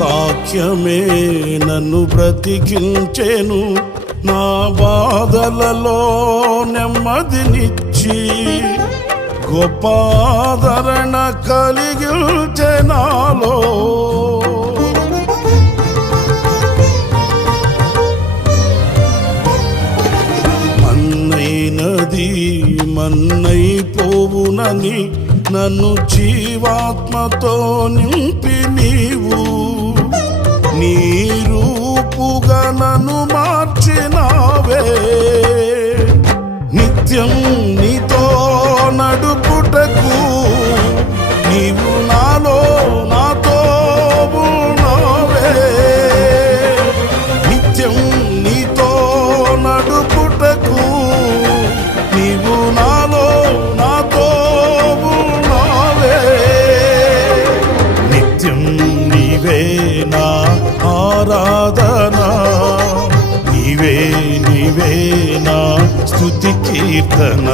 వాక్యమే నన్ను బ్రతికించెను, నా బాధలలో నెమ్మదినిచ్చి గొప్ప ఆదరణ కలిగించె నాలో. మన్నైనది మన్నైపోవునని నన్ను జీవాత్మతో నింపి నీవు నీ రూపుగా నన్ను మార్చినావే. నిత్యం నీతో నడుపుటకు నీవు నాలో నాతో ఉన్నావే. నిత్యం నీతో నడుపుటకు నీవు నాలో నాతో ఉన్నావే. నిత్యం నీవే నా ఆరాధన, నీవే నీవే నా స్తుతి కీర్తన.